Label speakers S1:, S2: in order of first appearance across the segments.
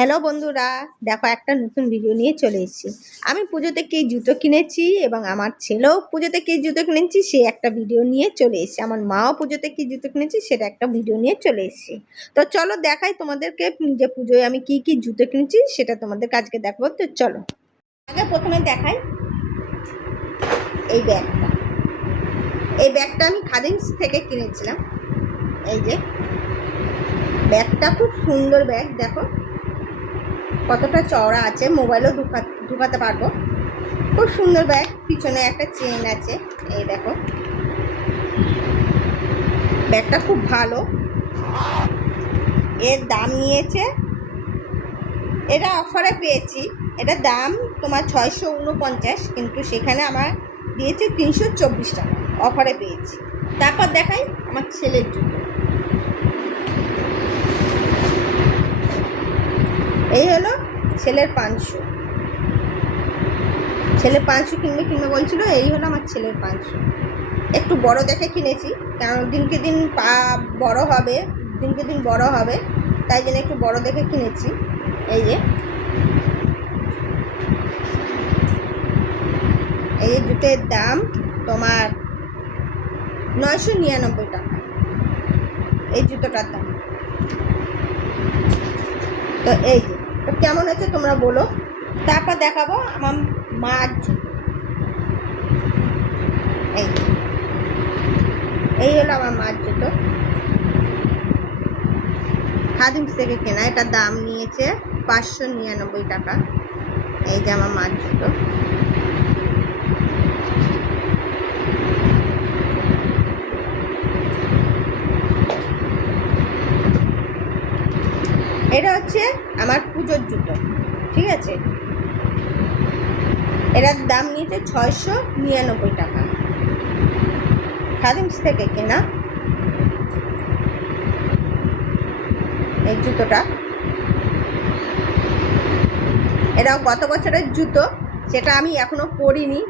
S1: Hello বন্ধুরা, দেখো একটা নতুন ভিডিও নিয়ে চলে এসেছি। আমি পুজোতে কি জুতো কিনেছি এবং আমার ছেলেও পুজোতে কি জুতো কিনেছি, সে একটা ভিডিও নিয়ে চলে এসেছি। আমার মাও পুজোতে কি জুতো কিনেছি, সেটা একটা ভিডিও নিয়ে চলে এসেছি। তো চলো দেখাই তোমাদেরকে যে পুজোয় আমি কি কি জুতো কিনেছি, সেটা তোমাদের কাজকে দেখব। তো চলো। আগে প্রথমে দেখাই এই ব্যাগটা। এই ব্যাগটা আমি খাদিমস থেকে কিনেছিলাম। এই যে, ব্যাগটা খুব সুন্দর ব্যাগ, দেখো। কতটা চওড়া আছে, মোবাইলও ঢুকা ঢুকাতে পারব। খুব সুন্দর ব্যাগ, পিছনে একটা চেন আছে, এই দেখো। ব্যাগটা খুব ভালো। এর দাম নিয়েছে, এটা অফারে পেয়েছি। এটা দাম তোমার ছয়শো উনপঞ্চাশ, কিন্তু সেখানে আমার দিয়েছে তিনশো চব্বিশ টাকা অফারে পেয়েছি। তারপর দেখাই আমার ছেলের জুতো এই হলো ছেলের পাঁচশো ছেলে পাঁচশো কিনবে কিনবে বলছিল, এই হলো আমার ছেলের পাঁচশো একটু বড় দেখে কিনেছি, কারণ দিনকে দিন পা বড় হবে, দিনকে দিন বড় হবে, তাই জন্য একটু বড় দেখে কিনেছি। এই যে। এই যে জুতের দাম তোমার নয়শো নিরানব্বই টাকা। এই জুতোটার দাম। তো এই যে। তো কেমন হয়েছে তোমরা বলো। তারপর দেখাবো আমার মাছ এই। এই হলো আমার মাছ জুতো খাদিমস থেকে কেনা এটার দাম নিয়েছে পাঁচশো নিরানব্বই টাকা। এই যে আমার মার জুতো এটা হচ্ছে আমার পুজোর জুতো, ঠিক আছে? এটার দাম নিয়েছে ছয়শো নিরানব্বই টাকা। খাদিমস থেকে কেনা এই জুতোটা। এটাও গত বছরের জুতো? সেটা আমি এখনও পরিনি,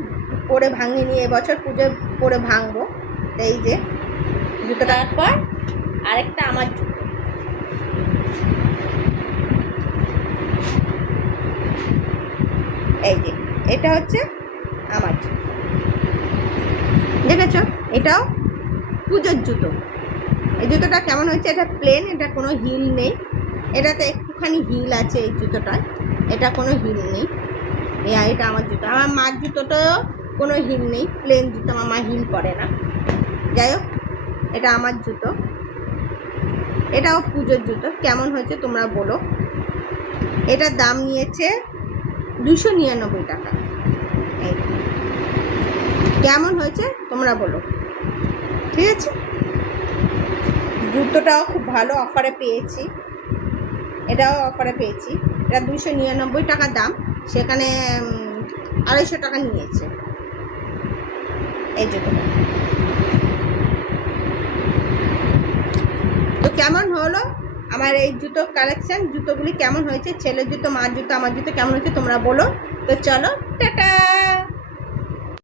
S1: পরে ভাঙিনি, এবছর পুজো পরে ভাঙবো। এই যে জুতোটার পর আরেকটা আমার জুতো। এই যে, এটা হচ্ছে আমার জুতো। দেখেছ? এটাও পুজোর জুতো। এই জুতোটা কেমন হয়েছে? এটা প্লেন এটা কোনো হিল নেই। এটাতে একটুখানি হিল আছে এই জুতোটায়। এটা কোনো হিল নেই। এটা আমার জুতো। আমার মার জুতোটাও কোনো হিল নেই। প্লেন জুতো আমার মা হিল করে না। যাই হোক, এটা আমার জুতো। এটাও পুজোর জুতো। কেমন হয়েছে তোমরা বলো। এটার দাম নিয়েছে দুশো নিরানব্বই টাকা। কেমন হয়েছে? তোমরা বলো। ঠিক আছে? জুতোটাও খুব ভালো অফারে পেয়েছি। এটাও অফারে পেয়েছি। এটা দুশো নিরানব্বই টাকা দাম। সেখানে আড়াইশো টাকা নিয়েছে। এই জুতোটা তো কেমন হলো? আমার এই জুতো কালেকশান জুতোগুলি কেমন হয়েছে? ছেলের জুতো, মার জুতো, আমার জুতো কেমন হয়েছে তোমরা বলো। তো চলো, টাটা!